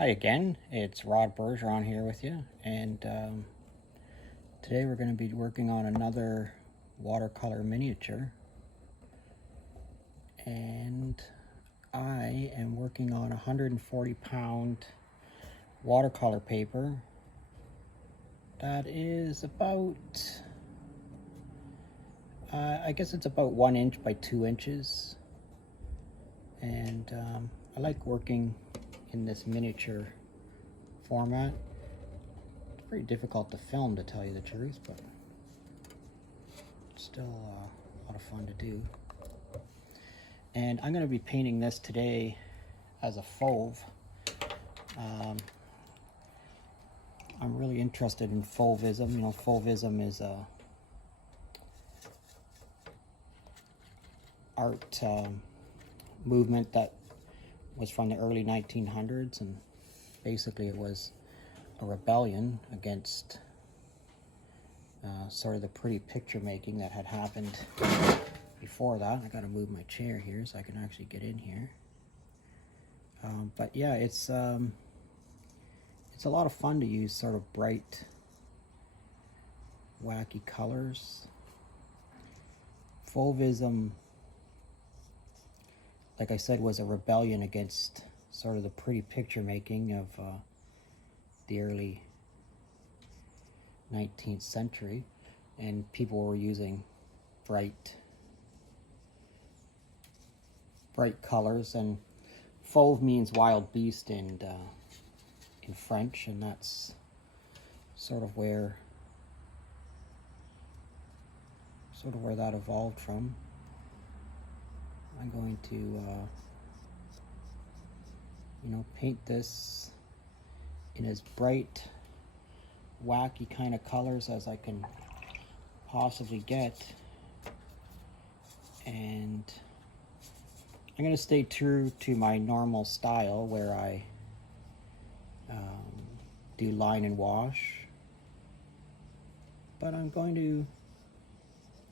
Hi again, it's Rod Bergeron here with you, and today we're going to be working on another watercolor miniature, and I am working on 140-pound watercolor paper that is about, I guess it's about 1 inch by 2 inches, and I like working in this miniature format. It's pretty difficult to film, to tell you the truth, but it's still a lot of fun to do. And I'm going to be painting this today as a fauve. I'm really interested in Fauvism. You know, Fauvism is a art movement that was from the early 1900s, and basically it was a rebellion against sort of the pretty picture making that had happened before that. I gotta move my chair here so I can actually get in here. But yeah, it's a lot of fun to use sort of bright, wacky colors. Fauvism, like I said, was a rebellion against sort of the pretty picture making of the early 19th century, and people were using bright colors. And fauve means wild beast in French, and that's sort of where that evolved from. I'm going to, paint this in as bright, wacky kind of colors as I can possibly get. And I'm going to stay true to my normal style where I do line and wash. But I'm going to,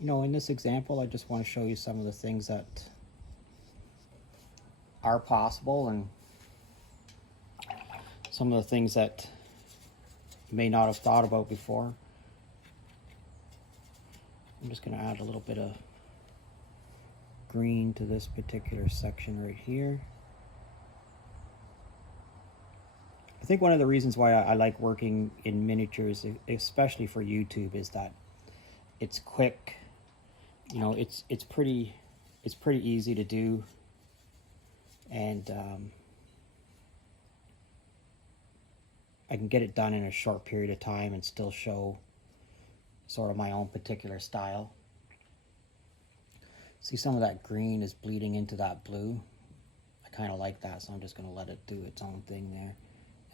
in this example, I just want to show you some of the things that are possible and some of the things that you may not have thought about before. I'm just going to add a little bit of green to this particular section right here. I think one of the reasons why I like working in miniatures, especially for YouTube, is that it's quick. It's pretty easy to do. And I can get it done in a short period of time and still show sort of my own particular style. See, some of that green is bleeding into that blue. I kind of like that, so I'm just going to let it do its own thing there.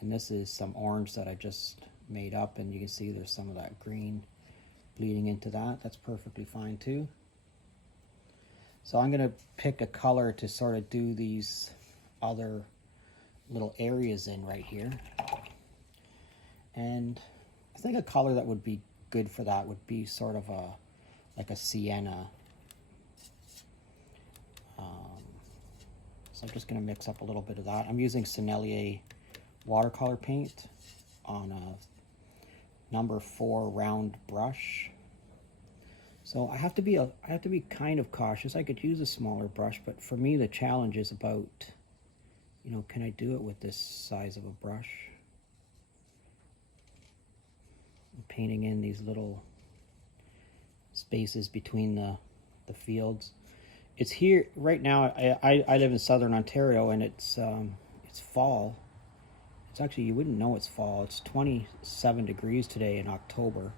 And this is some orange that I just made up, and you can see there's some of that green bleeding into that. That's perfectly fine too. So I'm going to pick a color to sort of do these other little areas in right here. And I think a color that would be good for that would be sort of like a sienna. So I'm just going to mix up a little bit of that. I'm using Sennelier watercolor paint on a number 4 round brush. So I have to be kind of cautious. I could use a smaller brush, but for me the challenge is about, can I do it with this size of a brush? I'm painting in these little spaces between the fields. It's here right now. I live in southern Ontario, and it's fall. It's actually, you wouldn't know it's fall. It's 27 degrees today in October.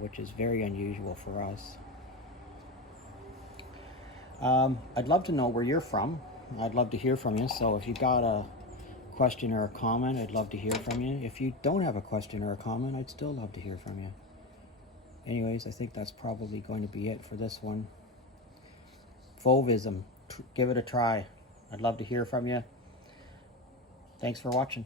Which is very unusual for us. I'd love to know where you're from. I'd love to hear from you. So if you got a question or a comment, I'd love to hear from you. If you don't have a question or a comment, I'd still love to hear from you. Anyways, I think that's probably going to be it for this one. Fauvism, give it a try. I'd love to hear from you. Thanks for watching.